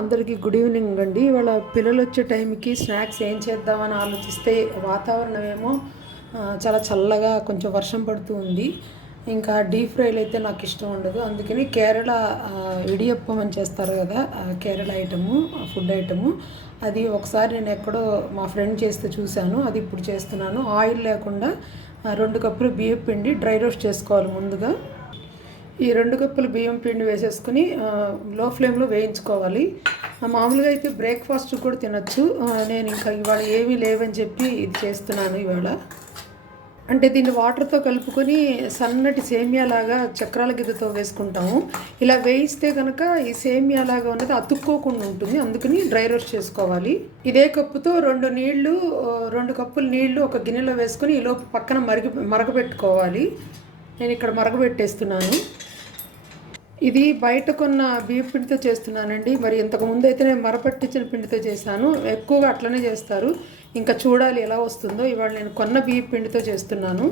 అందరికీ good evening అండి. ఇవాళ పిల్లలు వచ్చే టైంకి స్నాక్స్ ఏం చేద్దామని ఆలోచిస్తే వాతావరణం ఏమో చాలా చల్లగా కొంచెం వర్షం పడుతూ ఉంది. ఇంకా డీప్ ఫ్రైలు అయితే నాకు ఇష్టం ఉండదు. అందుకని కేరళ ఇడియప్పం అని చేస్తారు కదా, కేరళ ఐటము, ఫుడ్ ఐటము. అది ఒకసారి నేను ఎక్కడో మా ఫ్రెండ్ చేస్తే చూశాను, అది ఇప్పుడు చేస్తున్నాను. ఆయిల్ లేకుండా 2 కప్పులు బియ్యం పిండి డ్రై రోస్ట్ చేసుకోవాలి ముందుగా. ఈ 2 కప్పులు బియ్యం పిండి వేసేసుకుని లో ఫ్లేమ్లో వేయించుకోవాలి. మామూలుగా అయితే బ్రేక్ఫాస్ట్ కూడా తినచ్చు. నేను ఇంకా ఇవాళ ఏమీ లేవని చెప్పి ఇది చేస్తున్నాను ఇవాళ. అంటే దీన్ని వాటర్తో కలుపుకొని సన్నటి సేమియాలాగా చక్రాల గిద్దతో వేసుకుంటాము. ఇలా వేయిస్తే కనుక ఈ సేమియాలాగా ఉన్నది అతుక్కోకుండా ఉంటుంది. అందుకని డ్రై రోస్ట్ చేసుకోవాలి. ఇదే కప్పుతో 2 కప్పులు నీళ్లు ఒక గిన్నెలో వేసుకొని ఈలోపు పక్కన మరగబెట్టుకోవాలి. నేను ఇక్కడ మరగబెట్టేస్తున్నాను. ఇది బయట కొన్న బియ్యం పిండితో చేస్తున్నానండి. మరి ఇంతకుముందు అయితే నేను మరపట్టించిన పిండితో చేశాను. ఎక్కువగా అట్లనే చేస్తారు. ఇంకా చూడాలి ఎలా వస్తుందో. ఇవాళ నేను కొన్న బియ్యం పిండితో చేస్తున్నాను.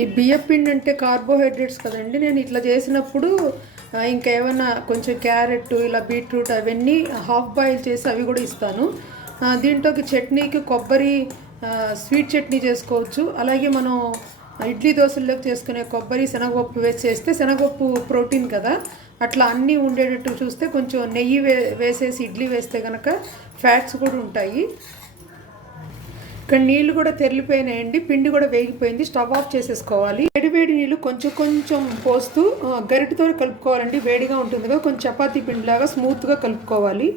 ఈ బియ్యం పిండి అంటే కార్బోహైడ్రేట్స్ కదండి. నేను ఇట్లా చేసినప్పుడు ఇంకా ఏమైనా కొంచెం క్యారెట్, ఇలా బీట్రూట్ అవన్నీ హాఫ్ బాయిల్ చేసి అవి కూడా ఇస్తాను. దీంట్లోకి చట్నీకి కొబ్బరి స్వీట్ చట్నీ చేసుకోవచ్చు. అలాగే మనం ఇడ్లీ దోశల్లోకి చేసుకునే కొబ్బరి శనగపప్పు వేసి చేస్తే, శనగపప్పు ప్రోటీన్ కదా, అట్లా అన్నీ ఉండేటట్టు చూస్తే కొంచెం నెయ్యి వేసేసి ఇడ్లీ వేస్తే కనుక ఫ్యాట్స్ కూడా ఉంటాయి. ఇక్కడ నీళ్ళు కూడా తెరిలిపోయినాయండి, పిండి కూడా వేగిపోయింది. స్టవ్ ఆఫ్ చేసేసుకోవాలి. వేడి నీళ్ళు కొంచెం పోస్తూ గరిటతో కలుపుకోవాలండి. వేడిగా ఉంటుంది కదా, కొంచెం చపాతీ పిండిలాగా స్మూత్గా కలుపుకోవాలి.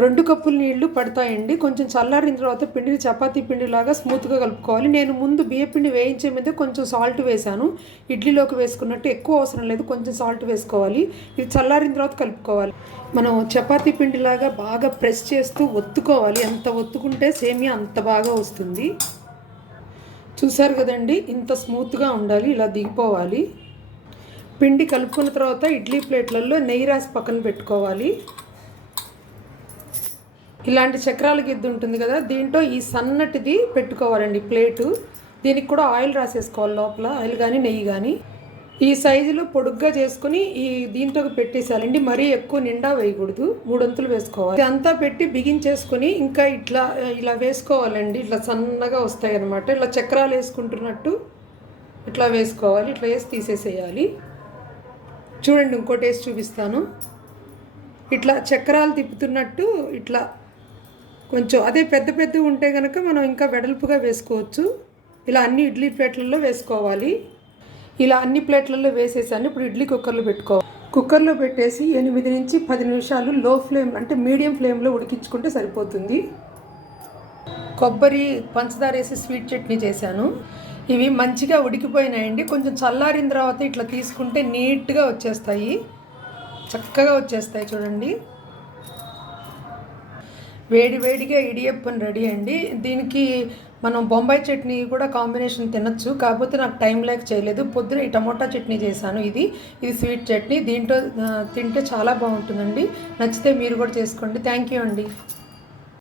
2 కప్పులు నీళ్లు పడతాయండి. కొంచెం చల్లారిన తర్వాత పిండిని చపాతీ పిండిలాగా స్మూత్గా కలుపుకోవాలి. నేను ముందు బియ్యం పిండి వేయించే మీద కొంచెం సాల్ట్ వేసాను. ఇడ్లీలోకి వేసుకున్నట్టు ఎక్కువ అవసరం లేదు, కొంచెం సాల్ట్ వేసుకోవాలి. ఇది చల్లారిన తర్వాత కలుపుకోవాలి. మనం చపాతీ పిండిలాగా బాగా ప్రెస్ చేస్తూ ఒత్తుకోవాలి. ఎంత ఒత్తుకుంటే సేమియా అంత బాగా వస్తుంది. చూసారు కదండి, ఇంత స్మూత్గా ఉండాలి, ఇలా దిగిపోవాలి. పిండి కలుపుకున్న తర్వాత ఇడ్లీ ప్లేట్లలో నెయ్యి రాసి పక్కన పెట్టుకోవాలి. ఇలాంటి చక్రాల గిద్ద ఉంటుంది కదా, దీంట్లో ఈ సన్నటిది పెట్టుకోవాలండి ప్లేటు. దీనికి కూడా ఆయిల్ రాసేసుకోవాలి లోపల, ఆయిల్ కానీ నెయ్యి కానీ. ఈ సైజులో పొడుగ్గా చేసుకుని ఈ దీంట్లోకి పెట్టేసేయాలండి. మరీ ఎక్కువ నిండా వేయకూడదు, 3 వంతులు వేసుకోవాలి. ఇదంతా పెట్టి బిగించేసుకొని ఇంకా ఇలా వేసుకోవాలండి. ఇట్లా సన్నగా వస్తాయి అన్నమాట. ఇట్లా చక్రాలు వేసుకుంటున్నట్టు ఇట్లా వేసుకోవాలి. ఇట్లా వేసి తీసేసేయాలి. చూడండి, ఇంకోటి వేసి చూపిస్తాను. ఇట్లా చక్రాలు తిప్పుతున్నట్టు ఇట్లా కొంచెం, అదే పెద్ద ఉంటే కనుక మనం ఇంకా వెడల్పుగా వేసుకోవచ్చు. ఇలా అన్ని ఇడ్లీ ప్లేట్లలో వేసుకోవాలి. ఇలా అన్ని ప్లేట్లలో వేసేసాను. ఇప్పుడు ఇడ్లీ కుక్కర్లో పెట్టుకోవాలి. కుక్కర్లో పెట్టేసి 8 నుంచి 10 నిమిషాలు లో ఫ్లేమ్ అంటే మీడియం ఫ్లేమ్లో ఉడికించుకుంటే సరిపోతుంది. కొబ్బరి పంచదార వేసి స్వీట్ చట్నీ చేశాను. ఇవి మంచిగా ఉడికిపోయినాయండి. కొంచెం చల్లారిన తర్వాత ఇట్లా తీసుకుంటే నీట్గా వచ్చేస్తాయి, చక్కగా వచ్చేస్తాయి. చూడండి, వేడిగా ఇడియప్పం రెడీ అండి. దీనికి మనం బొంబాయి చట్నీ కూడా కాంబినేషన్ తినచ్చు. కాకపోతే నాకు టైం లేక చేయలేదు. పొద్దున ఈ టమోటా చట్నీ చేశాను. ఇది స్వీట్ చట్నీ. దీంట్లో తింటే చాలా బాగుంటుందండి. నచ్చితే మీరు కూడా చేసుకోండి. థ్యాంక్ యూ అండి.